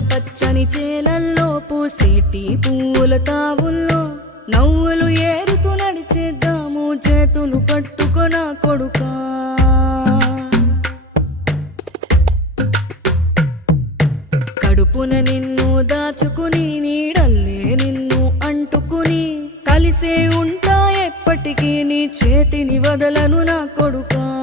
పచ్చని చేలల్లో పూసేటి పూల తావుల్లో నవ్వులు ఏరుతూ నడిచేద్దాము చేతులు పట్టుకొన కొడుకా. కడుపున నిన్ను దాచుకుని నీడల్లే నిన్ను అంటుకుని కలిసే ఉంటా ఎప్పటికీ నీ చేతిని వదలను నా కొడుకా.